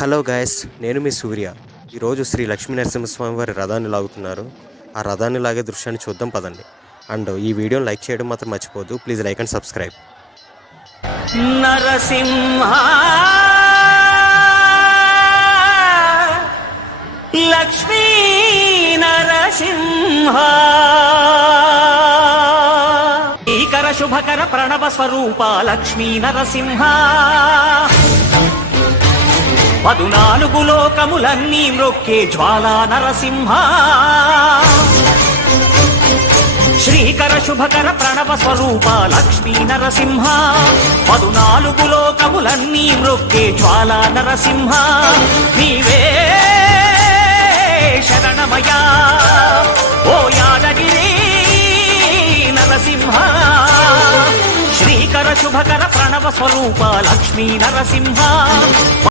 Hello guys, నేను మీ సూర్య. ఈరోజు శ్రీ లక్ష్మీ నరసింహస్వామి వారి రథాన్ని లాగుతున్నారు. ఆ రథాన్ని లాగే దృశ్యాన్ని చూద్దాం పదండి. అండ్ ఈ వీడియోని లైక్ చేయడం మాత్రం మర్చిపోద్దు. Please like and subscribe. Narasimha Lakshmi Narasimha ఈకర శుభకర ప్రణవ స్వరూప లక్ష్మీ నరసింహ 14 లోకములన్నీ మ్రొక్కే జ్వాలా నరసింహ శ్రీకర శుభకర ప్రణవ స్వరూప లక్ష్మీ నరసింహ 14 లోకములన్నీ మ్రొక్కే జ్వాలా నరసింహ నీవే శరణమయా ఓ యాదగిరి నరసింహ శ్రీకర శుభకర ప్రణవ స్వరూప లక్ష్మీ నరసింహ